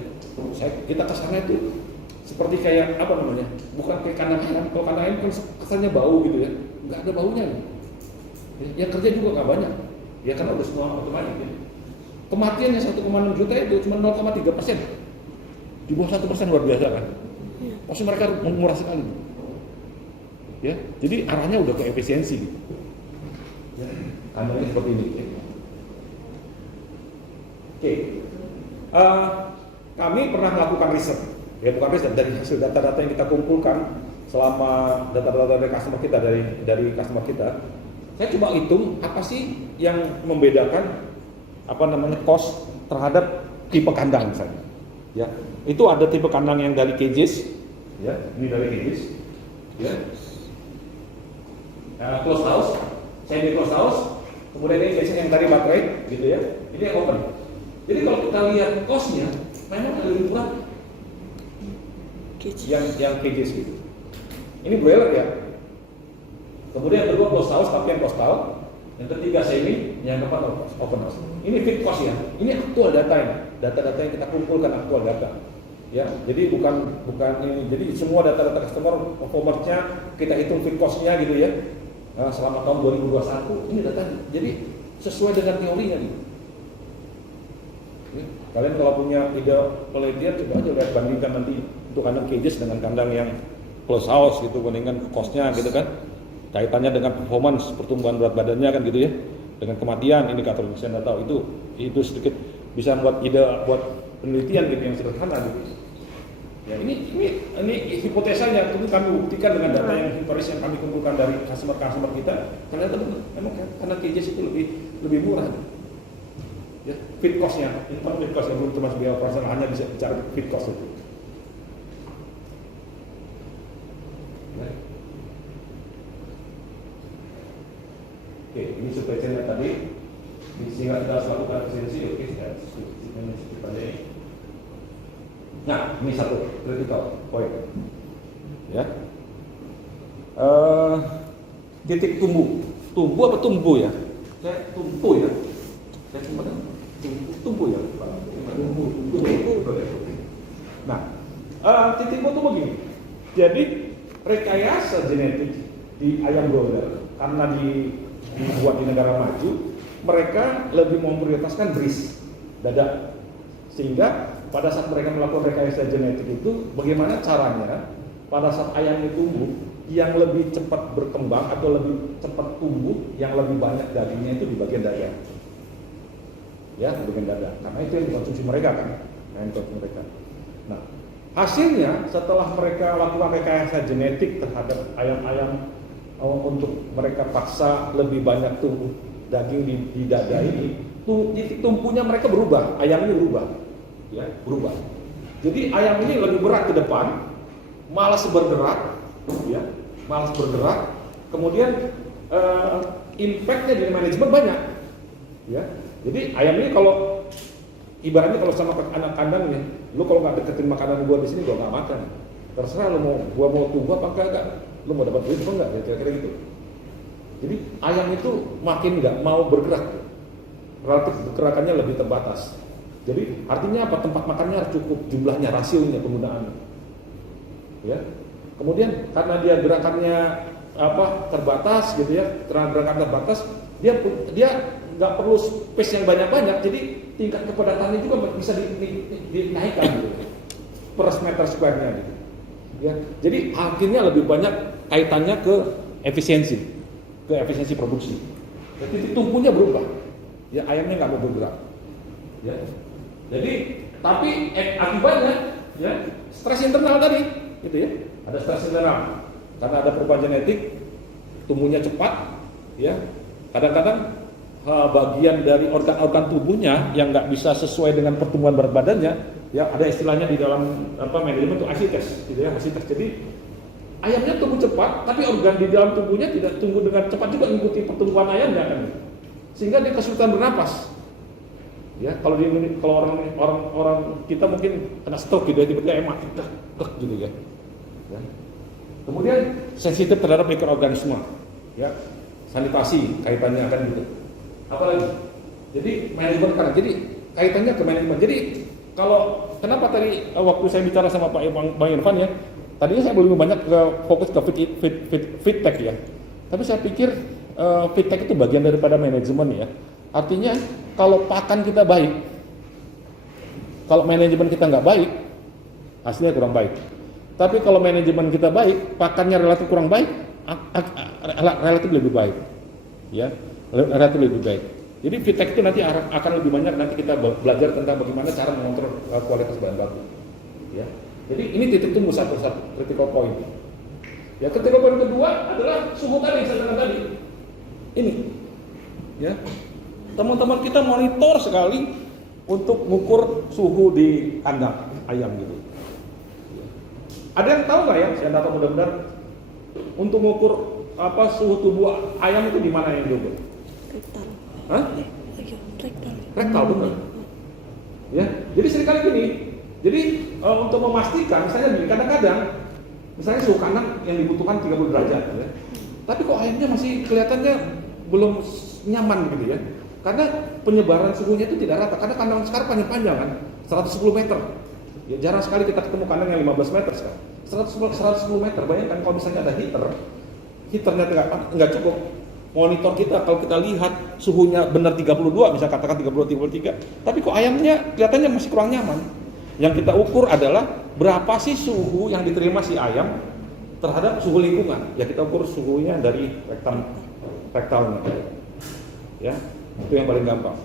kita kesana itu seperti kayak bukan kayak kandang-kandang. Kalau kandang ini kan kesannya bau gitu ya, nggak ada baunya. Ya, yang kerja juga nggak banyak. Ya karena udah semua otomatis ya. Kematiannya 1,6 juta itu cuma 0,3%. Di bawah 1% luar biasa kan. Pasti mereka murah sekali. Ya, jadi arahnya udah ke efisiensi gitu. Ya, kandangnya seperti ini. Oke. Kami pernah melakukan riset. Ya bukan riset, dari hasil data-data yang kita kumpulkan selama data-data dari customer kita dari customer kita. Saya coba hitung apa sih yang membedakan cost terhadap tipe kandang misalnya. Ya, itu ada tipe kandang yang dari cages, ya, ini dari cages, ya, closed house, semi closed house, kemudian ini cages yang dari baterai, gitu ya. Ini yang open. Jadi kalau kita lihat costnya, memang lebih murah yang cages gitu. Ini broiler ya. Kemudian yang kedua closed house tapi yang closed house. Yang ketiga semi, yang keempat open house. Ini fit cost ya. Ini aktual data ini. Data-data yang kita kumpulkan aktual data. Ya, jadi bukan ini. Jadi semua data-data customer performance-nya kita hitung fit cost-nya gitu ya. Selama tahun 2021 ini data. Jadi sesuai dengan teorinya nih. Ya, kalian kalau punya ide penelitian coba aja lihat bandingkan nanti untuk kandang cages dengan kandang yang close house gitu, bandingkan cost-nya gitu kan. Kaitannya dengan performance pertumbuhan berat badannya kan gitu ya, dengan kematian indikator yang Anda tahu itu sedikit bisa membuat ide buat penelitian gitu yang sederhana gitu. Ya ini hipotesanya itu kami buktikan dengan data yang empiris yang kami kumpulkan dari customer kita. Karena memang karena cages itu lebih murah. Gitu. Ya, fit cost-nya, ini kan fit cost yang belum termasuk biaya operasional, hanya bisa bicara fit cost itu. Oke, ini supply chain tadi sehingga kita harus lakukan efisiensi. Oke, saya pada ini. Nah, ini satu critical point. Ya, titik tumbuh apa tumbuh ya? Saya tumbuh ya. Saya cuma tumbuh ya. Tumbuh. Nah, titik tumbuh begini. Jadi rekayasa genetik di ayam broiler karena dibuat di negara maju, mereka lebih memprioritaskan bris, dada. Sehingga pada saat mereka melakukan rekayasa genetik itu, bagaimana caranya pada saat ayamnya tumbuh, yang lebih cepat berkembang atau lebih cepat tumbuh, yang lebih banyak dagingnya itu di bagian dada. Ya, di bagian dada. Karena itu yang dikonsumsi mereka kan, Nah, hasilnya setelah mereka lakukan rekayasa genetik terhadap ayam-ayam untuk mereka paksa lebih banyak tumbuh daging di dada ini, titik tumpunya mereka berubah, ayam ini berubah, ya berubah. Jadi ayam ini lebih berat ke depan, malas bergerak, ya malas bergerak. Kemudian impactnya di manajemen banyak, ya. Jadi ayam ini kalau ibaratnya kalau sama anak kandang nih, lu kalau nggak deketin makanan gua di sini gua nggak makan. Terserah lu gua mau tumbuh apa enggak. Lu mau dapat duit apa enggak, kira-kira gitu. Jadi ayam itu makin nggak mau bergerak, relatif gerakannya lebih terbatas. Jadi artinya apa? Tempat makannya harus cukup, jumlahnya, rasionya, penggunaannya. Ya. Kemudian karena dia gerakannya terbatas gitu ya, gerakan terbatas, dia nggak perlu space yang banyak-banyak, jadi tingkat kepadatannya juga bisa dinaikkan gitu, per meter square-nya gitu. Ya, jadi akhirnya lebih banyak kaitannya ke efisiensi produksi. Jadi tumpunya berubah, ya ayamnya nggak mau bergerak. Ya, jadi tapi akibatnya ya stres internal tadi, gitu ya. Ada stres internal karena ada perubahan genetik, tumbuhnya cepat, ya. Kadang-kadang bagian dari organ-organ tubuhnya yang nggak bisa sesuai dengan pertumbuhan berat badannya, ya ada istilahnya di dalam manajemen itu asites, gitu ya, asites. Jadi ayamnya tumbuh cepat, tapi organ di dalam tubuhnya tidak tumbuh dengan cepat juga mengikuti pertumbuhan ayamnya kan, sehingga dia kesulitan bernapas. Ya kalau orang kita mungkin kena stroke gitu ya, tiba-tiba mati, gitu ya. Ya. Kemudian sensitif terhadap mikroorganisme, ya sanitasi kaitannya akan gitu. Apalagi, jadi manajemen kan, jadi kaitannya ke manajemen. Jadi kalau kenapa tadi waktu saya bicara sama Pak Bang Irfan ya, tadinya saya belum banyak fokus ke feedback ya. Tapi saya pikir feedback itu bagian daripada manajemen ya. Artinya kalau pakan kita baik, kalau manajemen kita nggak baik, hasilnya kurang baik. Tapi kalau manajemen kita baik, pakannya relatif kurang baik, relatif lebih baik, ya, relatif lebih baik. Jadi feedback itu nanti akan lebih banyak, nanti kita belajar tentang bagaimana cara mengontrol kualitas bahan baku, ya. Jadi ini titik tumbuh satu critical point. Ya, critical point kedua adalah suhu tadi saya katakan tadi. Ini, ya, teman-teman kita monitor sekali untuk mengukur suhu di kandang ayam gitu. Ada yang tahu nggak ya? Saya nggak tahu, mudah-mudahan untuk mengukur suhu tubuh ayam itu di mana yang diukur? Rektal. Hah? Rektal. Rektal benar. Ya, jadi seringkali gini. Jadi untuk memastikan, misalnya kadang-kadang, misalnya suhu kandang yang dibutuhkan 30 derajat, ya. Tapi kok ayamnya masih kelihatannya belum nyaman gitu ya. Karena penyebaran suhunya itu tidak rata. Karena kandang sekarang panjang-panjang kan, 110 meter. Ya, jarang sekali kita ketemu kandang yang 15 meter sekarang. 110 meter. Bayangkan kalau misalnya ada heaternya nggak cukup. Monitor kita kalau kita lihat suhunya benar 32, misalnya katakan 32, 33, tapi kok ayamnya kelihatannya masih kurang nyaman. Yang kita ukur adalah berapa sih suhu yang diterima si ayam terhadap suhu lingkungan. Ya kita ukur suhunya dari rektalnya. Ya, itu yang paling gampang.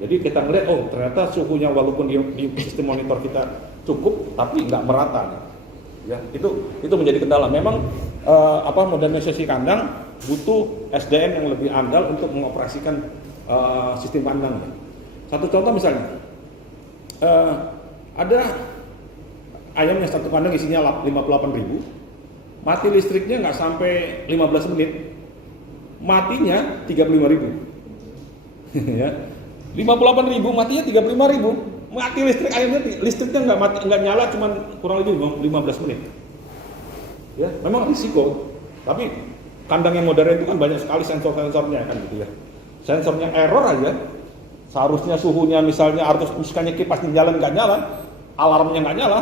Jadi kita ngeliat, oh ternyata suhunya walaupun di sistem monitor kita cukup, tapi nggak merata. Ya, itu menjadi kendala. Memang modernisasi kandang butuh SDM yang lebih andal untuk mengoperasikan sistem kandang. Satu contoh misalnya, ada ayam yang satu kandang isinya 58.000, mati listriknya nggak sampai 15 menit, matinya 35.000. Ya, 58.000 matinya 35.000, mati listrik ayamnya, listriknya nggak nyala, cuman kurang lebih 15 menit. Ya, memang risiko, tapi kandang yang modern itu kan banyak sekali sensor-sensornya kan gitu ya. Sensornya error aja, seharusnya suhunya misalnya misalnya kipasnya jalan nggak nyala, alarmnya nggak nyala,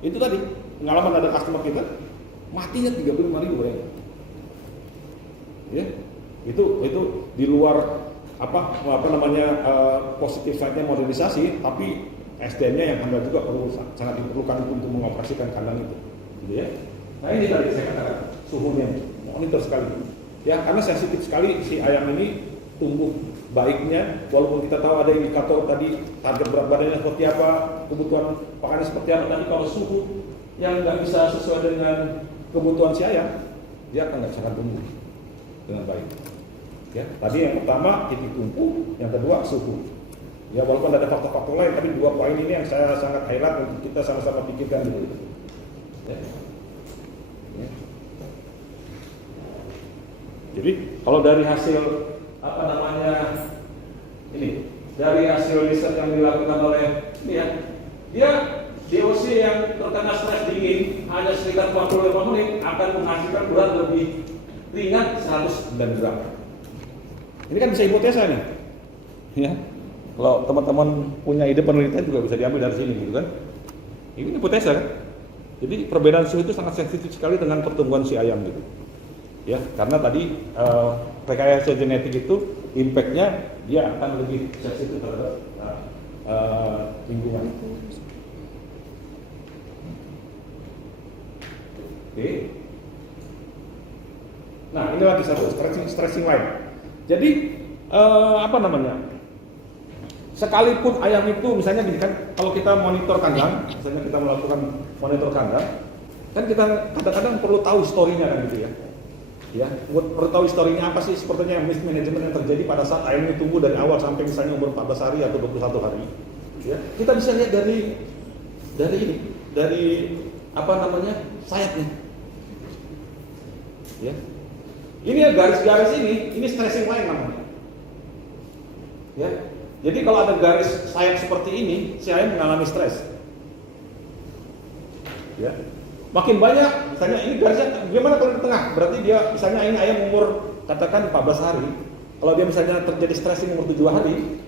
itu tadi pengalaman ada customer kita matinya 35.000 ya. Ya, itu di luar positif side-nya modernisasi, tapi SDM-nya yang handal juga sangat diperlukan untuk mengoperasikan kandang itu, gitu ya. Nah ini tadi saya katakan suhunya monitor sekali, ya karena sensitif sekali si ayam ini tumbuh baiknya, walaupun kita tahu ada indikator tadi target berat badannya seperti apa, kebutuhan pakannya seperti apa, tapi kalau suhu yang nggak bisa sesuai dengan kebutuhan si ayam, dia akan nggak bisa tumbuh dengan baik. Ya, tadi yang pertama titik tumpu, yang kedua suhu. Ya walaupun ada faktor-faktor lain, tapi dua poin ini yang saya sangat highlight untuk kita sama-sama pikirkan dulu. Ya. Ya. Jadi kalau dari hasil dari hasil riset yang dilakukan oleh ini ya, dia DOC yang terkena stres dingin hanya sekitar 45 menit akan menghasilkan berat lebih ringan 109 gram. Ini kan bisa hipotesa nih, ya. Kalau teman-teman punya ide penelitian juga bisa diambil dari sini, gitu kan? Ini hipotesa kan? Jadi perbedaan suhu itu sangat sensitif sekali dengan pertumbuhan si ayam, gitu. Ya, karena tadi rekayasa genetik itu impact-nya dia akan lebih sensitif terhadap lingkungan. Oke. Nah, ini lagi satu stressing lain. Jadi sekalipun ayam itu misalnya gini kan, kalau kita monitor kandang, misalnya kita melakukan monitor kandang, kan kita kadang-kadang perlu tahu historinya kan gitu ya. Ya, perlu tahu historinya apa sih sepertinya mismanagement yang terjadi pada saat ayam ini tumbuh dari awal sampai misalnya umur 14 hari atau 21 hari. Ya, kita bisa lihat dari sayapnya. Ya. Ini garis-garis ini stressing line namanya. Ya. Jadi kalau ada garis sayap seperti ini, si ayam mengalami stres. Ya. Makin banyak, misalnya ini garisnya gimana kalau di tengah? Berarti dia misalnya ini ayam umur katakan 14 hari. Kalau dia misalnya terjadi stressing umur 7 hari,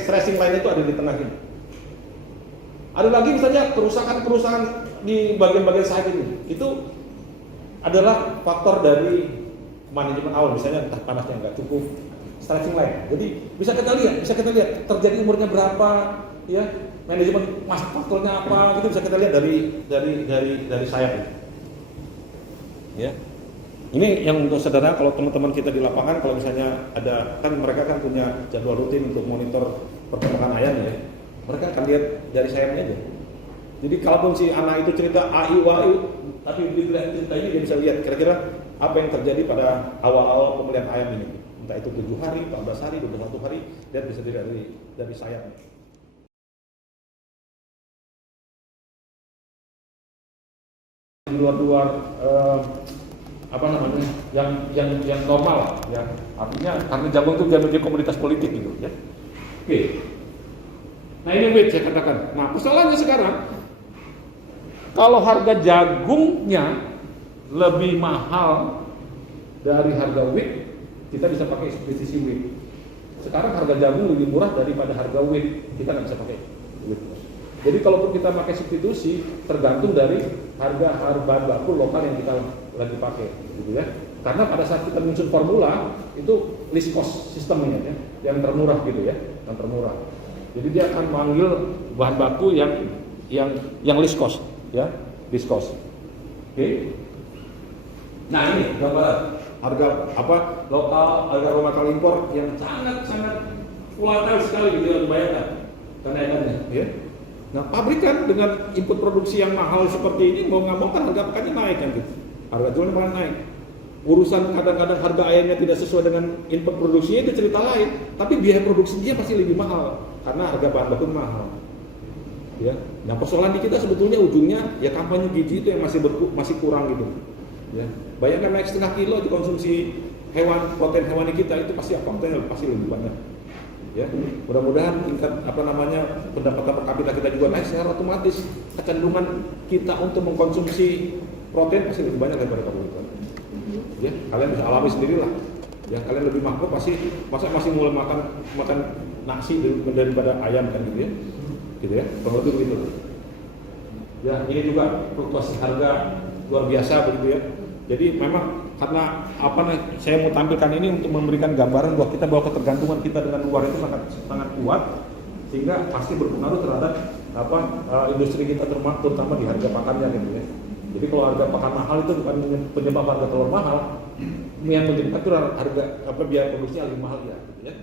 stressing line itu ada di tengah ini. Ada lagi misalnya kerusakan di bagian-bagian sayap ini. Itu adalah faktor dari manajemen awal, misalnya entah panasnya nggak cukup, stretching line. Jadi bisa kita lihat terjadi umurnya berapa, ya, manajemen faktornya apa, gitu bisa kita lihat dari sayap ini. Ya, ini yang untuk saudara kalau teman-teman kita di lapangan, kalau misalnya ada kan mereka kan punya jadwal rutin untuk monitor perkembangan ayam ya, mereka akan lihat dari sayapnya aja. Jadi kalaupun si anak itu cerita AIWAI, tapi dilihat cerita ini dia bisa lihat kira-kira apa yang terjadi pada awal-awal pemeliharaan ayam ini. Entah itu 7 hari, 14 hari, 21 hari, dan bisa dilihat dari sayapnya. Di luar yang normal ya, artinya karena jagung itu jadi komoditas politik gitu ya. Oke. Nah ini wheat saya katakan. Nah persoalannya sekarang, kalau harga jagungnya lebih mahal dari harga wheat, kita bisa pakai substitusi wheat. Sekarang harga jagung lebih murah daripada harga wheat, kita nggak bisa pakai wheat. Jadi kalaupun kita pakai substitusi, tergantung dari harga bahan baku lokal yang kita lagi pakai, gitu ya. Karena pada saat kita menyusun formula itu least cost sistemnya ya, yang termurah gitu ya, yang termurah. Jadi dia akan manggil bahan baku yang least cost, ya, least cost. Oke. Nah ini gambaran harga apa lokal, harga raw material impor yang sangat volatile sekali gitu ya, bayangkan kenaikannya, ya. Nah, pabrikan dengan input produksi yang mahal seperti ini mau nggak mau kan harga pakannya naik kan gitu. Harga jualnya malah naik. Urusan kadang-kadang harga ayamnya tidak sesuai dengan input produksinya itu cerita lain, tapi biaya produksinya pasti lebih mahal karena harga bahan baku mahal. Ya. Nah, persoalan di kita sebetulnya ujungnya ya kampanye gizi itu yang masih kurang gitu. Ya. Bayangkan naik setengah kilo dikonsumsi hewan, protein hewani kita itu pasti apaknya pasti lebih banyak. Ya, mudah-mudahan tingkat pendapatan per kapita kita juga naik, secara otomatis kecenderungan kita untuk mengkonsumsi protein pasti lebih banyak daripada karbohidrat. Ya, kalian bisa alami sendirilah. Ya, kalian lebih makmur masih mulai makan nasi daripada ayam kan gitu ya. Gitu ya, kurang lebih begitu. Ya, ini juga fluktuasi harga luar biasa begitu ya. Jadi memang karena saya mau tampilkan ini untuk memberikan gambaran bahwa ketergantungan kita dengan luar itu sangat kuat, sehingga pasti berpengaruh terhadap industri kita terutama di harga pakannya gitu ya. Jadi kalau harga pakan mahal itu bukan penyebab harga telur mahal, yang menyebabkan itu harga biaya produksinya lebih mahal ya gitu ya.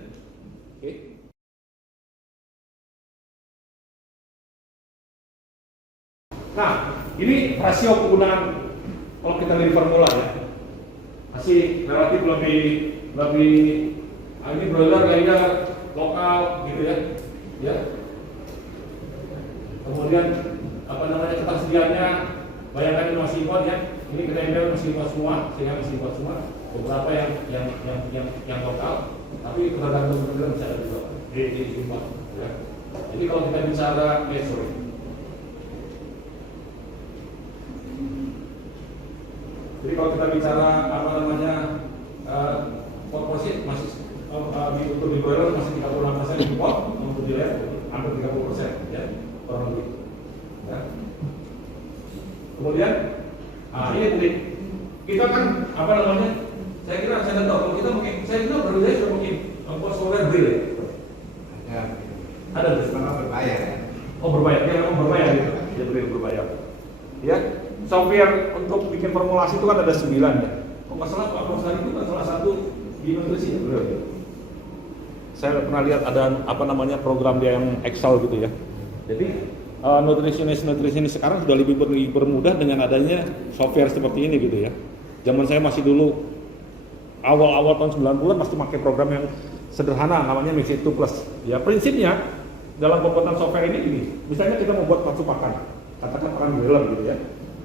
Oke. Nah, ini rasio penggunaan kalau kita lihat formula ya. Masih relatif lebih ini broiler kayaknya lokal gitu ya. Ya. Kemudian ketersediaannya bayangkan ini masih impor ya. Ini kita embel masih impor semua, sehingga masih impor semua. Beberapa yang lokal, tapi tergantung benar bisa ada juga di impor ya. Jadi kalau kita bicara Jadi kalau kita bicara proporsi masih untuk di broiler masih 36% impor, untuk di layar hampir 30% ya, kurang lebih. Ya. Kemudian, ini tadi kita kan saya kira saya tahu kalau kita mungkin saya kira berbeda sudah mungkin impor solar grill. Ada Memang berbayar ya. Oh berbayar, dia memang berbayar gitu. Dia berbayar. Ya. Software untuk bikin formulasi itu kan ada 9 ya. Kalau nggak salah Pak Rosadi itu kan salah satu di nutrisi ya, beliau. Saya pernah lihat ada program dia yang Excel gitu ya. Jadi nutrisionis sekarang sudah lebih bermudah dengan adanya software seperti ini gitu ya. Zaman saya masih dulu awal tahun 90-an masih pakai program yang sederhana namanya Mix It 2 Plus. Ya prinsipnya dalam pembuatan software ini gini, misalnya kita mau buat pakan, katakan pakan broiler gitu ya.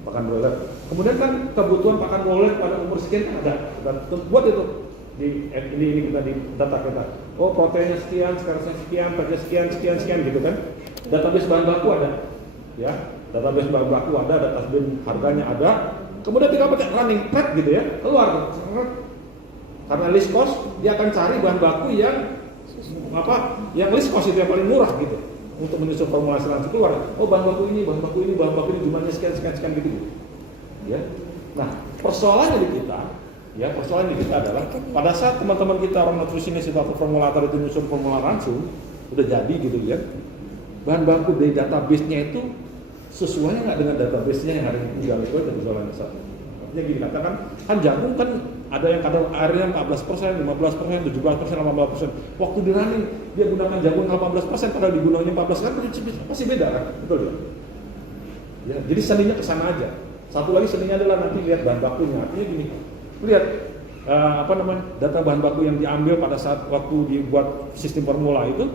Pakan broiler. Kemudian kan kebutuhan pakan broiler pada umur sekian ada. Dan buat itu di ini kita di data kita. Oh proteinnya sekian, sekarang sekian, fatnya sekian gitu kan. Database bahan baku ada. Ya, database bahan baku ada, database harganya ada. Kemudian kita pakai running track gitu ya, keluar. Karena list cost dia akan cari bahan baku yang list cost itu yang paling murah gitu. Untuk menyusun formulasi langsung keluar. Oh bahan baku ini jumlahnya sekian gitu. Ya. Nah, persoalannya di kita adalah pada saat teman-teman kita orang nutrisionis atau formulator itu menyusun formula langsung udah jadi gitu ya. Bahan baku dari database-nya itu sesuai nggak dengan database-nya yang ada di Google itu dan persoalan besar. Artinya gini, katakan kan jagung kan ada yang kadar airnya 14%, 15%, 17%, 18%. Waktu di running dia gunakan jagung 18%, padahal digunakannya 14% kan pasti beda kan, betul ya? Ya, jadi seninya ke sana aja. Satu lagi seninya adalah nanti lihat bahan bakunya. Artinya gini, lihat data bahan baku yang diambil pada saat waktu dibuat sistem formula itu,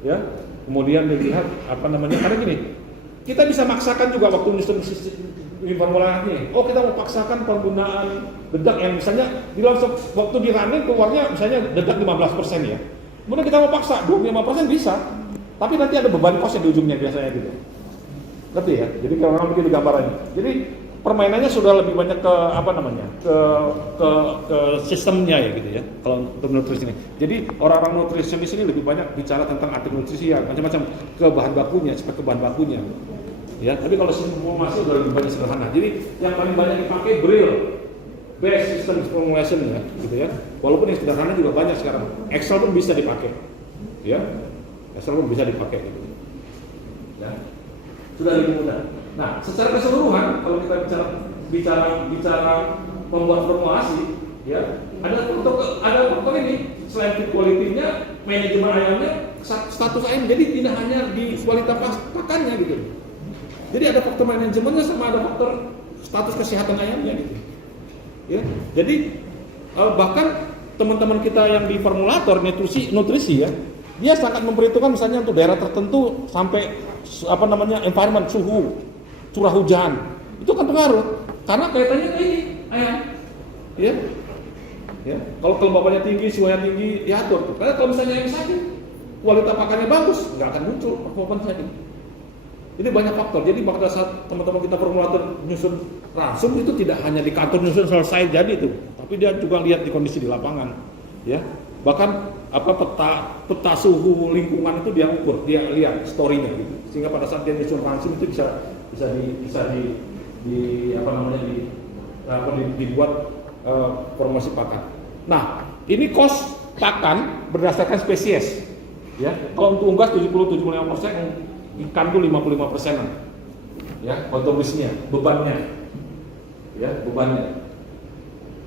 ya. Kemudian dilihat karena gini, kita bisa maksakan juga waktu menyusun sistem formula ini. Oh kita mau paksakan penggunaan dedak yang misalnya di dalam waktu di running keluarnya misalnya dedak 15% ya. Kemudian kita mau paksa 25% bisa, tapi nanti ada beban kos yang di ujungnya biasanya gitu. Ngerti ya? Jadi kalau orang bikin gambarannya. Jadi permainannya sudah lebih banyak ke apa namanya ke sistemnya ya gitu ya kalau untuk nutrisi ini. Jadi orang-orang nutrisionis ini lebih banyak bicara tentang arti nutrisi ya macam-macam ke bahan bakunya, spek ke bahan bakunya. Ya, tapi kalau formulasi sudah lebih banyak sederhana. Jadi yang paling banyak dipakai Braille, base system formulation ya, gitu ya. Walaupun yang sederhana juga banyak sekarang. Excel pun bisa dipakai, ya. Excel pun bisa dipakai gitu. Ya. Sudah lebih mudah. Nah, secara keseluruhan kalau kita bicara membuat formulasi, ya, ada faktor ini selain food quality-nya, manajemen ayamnya, status ayam, jadi tidak hanya di kualitas pakannya gitu. Jadi ada faktor manajemennya sama ada faktor status kesehatan ayamnya gitu. Ya, jadi bahkan teman-teman kita yang di formulator nutrisi ya, dia sangat memperhitungkan misalnya untuk daerah tertentu sampai apa namanya environment, suhu, curah hujan, itu kan pengaruh karena kaitannya ke ini ayam, ya, ya. Kalau kelembabannya tinggi, suhunya tinggi, diatur. Karena kalau misalnya ayam sakit, kualitas pakannya bagus, nggak akan muncul performance tadi. Jadi banyak faktor. Jadi pada saat teman-teman kita formulator nyusun langsung itu tidak hanya di kantor nyusun selesai jadi itu, tapi dia juga lihat di kondisi di lapangan, ya. Bahkan apa peta suhu lingkungan itu dia ukur, dia lihat story-nya gitu. Sehingga pada saat dia nyusun langsung itu bisa dibuat formasi pakan. Nah, ini cost pakan berdasarkan spesies. Ya, kalau untuk unggas 70-75%, ikan tuh 55%-an. Ya, kontribusinya, bebannya. Ya, bebannya.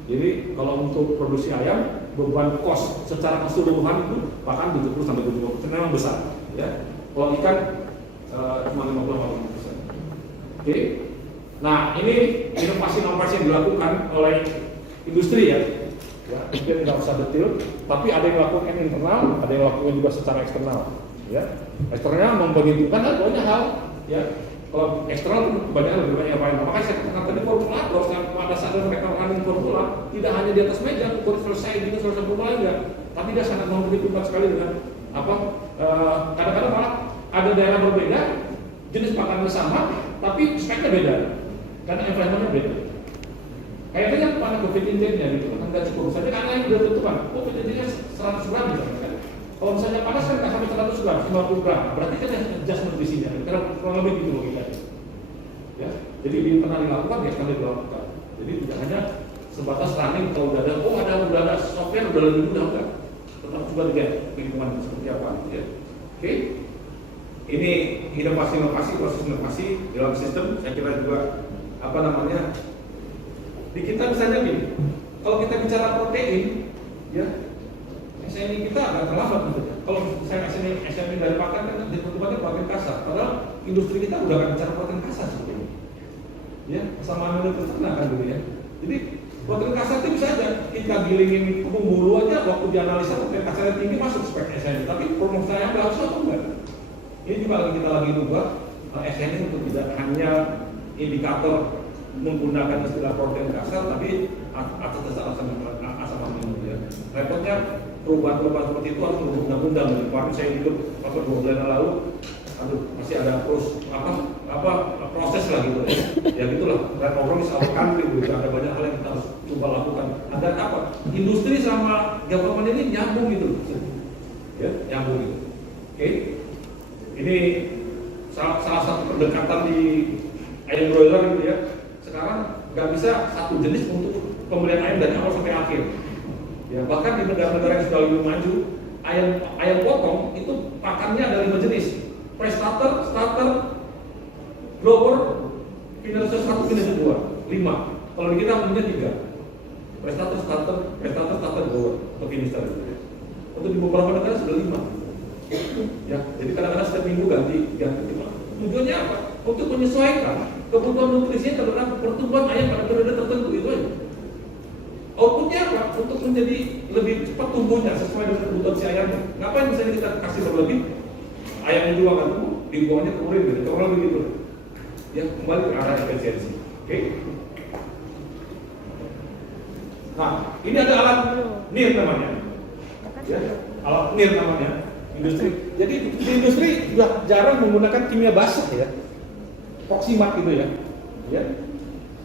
Jadi kalau untuk produksi ayam, beban cost secara keseluruhan itu pakan 70-75% memang besar. Ya, kalau ikan cuma 50-50%. Oke. Nah, ini inovasi-inovasi yang dilakukan oleh industri ya. Ya, mungkin nggak usah detail, tapi ada yang lakukan internal, ada yang lakukan juga secara eksternal. Ya, eksternal memperhitungkan ada banyak hal. Ya, kalau eksternal kebanyakan lebih banyak yang lain. Makanya saya katakan tadi formulator pada saat mereka running formula tidak hanya di atas meja ukur selesai gitu selesai formula enggak, tapi dia sangat memperhitungkan sekali dengan apa kadang-kadang malah ada daerah berbeda, jenis pakannya sama, tapi speknya beda karena environment-nya beda. Kayaknya pada COVID intensnya gitu kan nggak cukup. Misalnya karena yang udah tentukan, COVID intensnya 100 gram misalnya kan. Kalau misalnya panas kan nggak sampai 100 gram, 50 gram, berarti kan adjust nutrisinya. Kurang lebih gitu logikanya. Ya, jadi pernah dilakukan ya sekali dilakukan. Jadi tidak hanya sebatas running kalau udah ada software udah lebih mudah enggak. Tetap juga dilihat lingkungan seperti apa ya. Oke. Ini inovasi proses inovasi dalam sistem saya kira juga apa namanya di kita misalnya gini, kalau kita bicara protein, ya, SNI kita agak terlambat gitu. Kalau saya SNI dari pakan kan ditentukannya protein kasar, padahal industri kita udah akan bicara protein kasar sebetulnya. Ya, sama amino ternak kan dulu ya. Jadi protein kasar itu bisa aja kita gilingin tepung bulu aja waktu dianalisa protein kasarnya tinggi masuk spek SNI, tapi permasalahannya nggak harus atau enggak. Ini juga kita lagi ubah SNI untuk tidak hanya indikator menggunakan istilah protein kasar tapi atas dasar asam amino ya. Repotnya perubahan-perubahan seperti itu harus menurut undang-undang. Kemarin saya ikut 2 bulan lalu, masih ada proses lah gitu ya gitulah. Reform is our country gitu. Ada banyak hal yang kita harus coba lakukan. Ada apa? Industri sama government ini nyambung gitu, ya nyambung gitu. Oke. Ini salah satu pendekatan di ayam broiler gitu ya. Sekarang nggak bisa satu jenis untuk pembelian ayam dari awal sampai akhir. Ya, bahkan di negara-negara yang sudah lebih maju, ayam potong itu pakannya ada 5 jenis. Pre-starter, starter, grower, finisher 1, finisher 2, 5. Kalau di kita punya 3. Pre-starter, starter, grower, atau finisher. Untuk di beberapa negara sudah 5. Ya, jadi kadang-kadang setiap minggu ganti. Tujuannya apa? Untuk menyesuaikan kebutuhan nutrisi terhadap pertumbuhan ayam pada periode tertentu itu aja. Outputnya apa? Untuk menjadi lebih cepat tumbuhnya sesuai dengan kebutuhan si ayamnya. Ngapain misalnya kita kasih berlebih? Ayamnya juga akan tumbuh, dibuangnya ke urin gitu. Kurang lebih gitu. Ya, kembali ke arah efisiensi. Oke? Nah, ini ada alat NIR namanya. Ya, alat NIR namanya. Industri. Jadi di industri sudah jarang menggunakan kimia basah ya. Proximat gitu ya. Ya.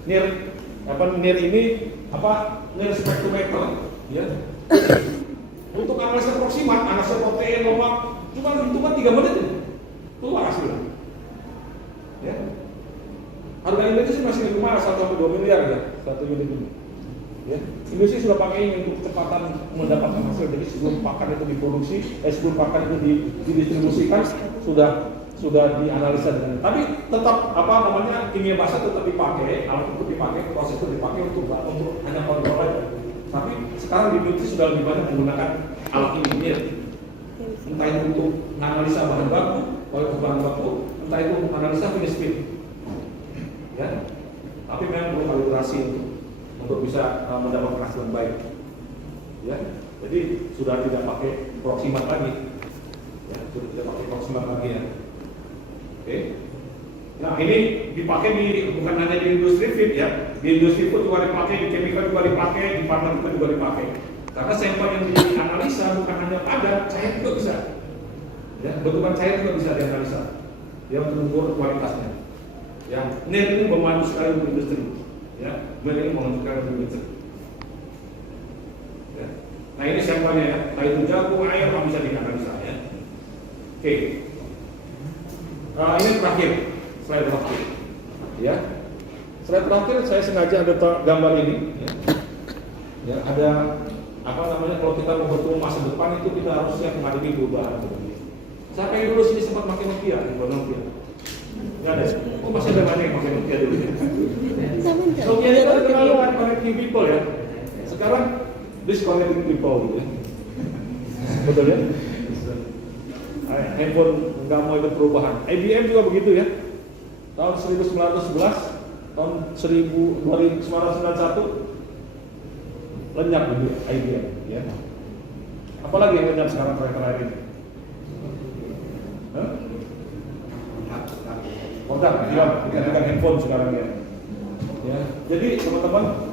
NIR ini NIR spektrometer, ya. Untuk analisa proximat, analisa protein, lemak, cuma hitungan 3 menit itu keluar hasilnya. Ya. Harga Indonesia masih cuma 1,2 miliar ya, 1 unit ini. Ya. Indonesia sudah pakai ini untuk kecepatan mendapatkan hasil. Jadi sebelum pakan itu diproduksi, sebelum pakan itu didistribusikan sudah dianalisa dengan. Tapi tetap kimia basah tetap dipakai, alat itu dipakai, proses itu dipakai untuk hanya kontrol aja. Tapi sekarang di Indonesia sudah lebih banyak menggunakan alat ini, entah itu untuk menganalisa bahan baku, entah itu untuk menganalisa finish feed. Ya, tapi memang perlu kalibrasi untuk bisa mendapatkan hasil yang baik. Ya, jadi sudah tidak pakai proximat lagi. Ya, sudah tidak pakai proximat lagi ya. Oke. Nah ini dipakai bukan hanya di industri feed ya, di industri food juga dipakai, di chemical juga dipakai, di farma juga dipakai. Karena sampel yang dianalisa bukan hanya padat, cair juga bisa. Ya, bentukan cair juga bisa dianalisa. Ya, untuk mengukur kualitasnya. Ya, NIR ini membantu sekali untuk industri. Ya, NIR ini membantu sekali untuk industri. Ya. Nah ini sampelnya ya, nah itu jagung, air bisa dianalisa ya. Oke. Ini terakhir, slide terakhir. Ya, slide terakhir saya sengaja ada gambar ini. Ya, ada kalau kita mau bertemu masa depan itu kita harus siap menghadapi perubahan. Saya kayak dulu sini sempat pakai Nokia, Nokia. Ya ada, masih ada banyak yang pakai Nokia dulu. Nokia itu kan terlalu connecting people ya. Sekarang disconnecting people gitu. Betul ya? Handphone nggak mau ikut perubahan. IBM juga begitu ya. Tahun 1911, tahun 1991 lenyap gitu IBM. Ya. Apalagi yang lenyap sekarang terakhir ini? Produk, ya, bukan handphone sekarang ya. Ya. Jadi teman-teman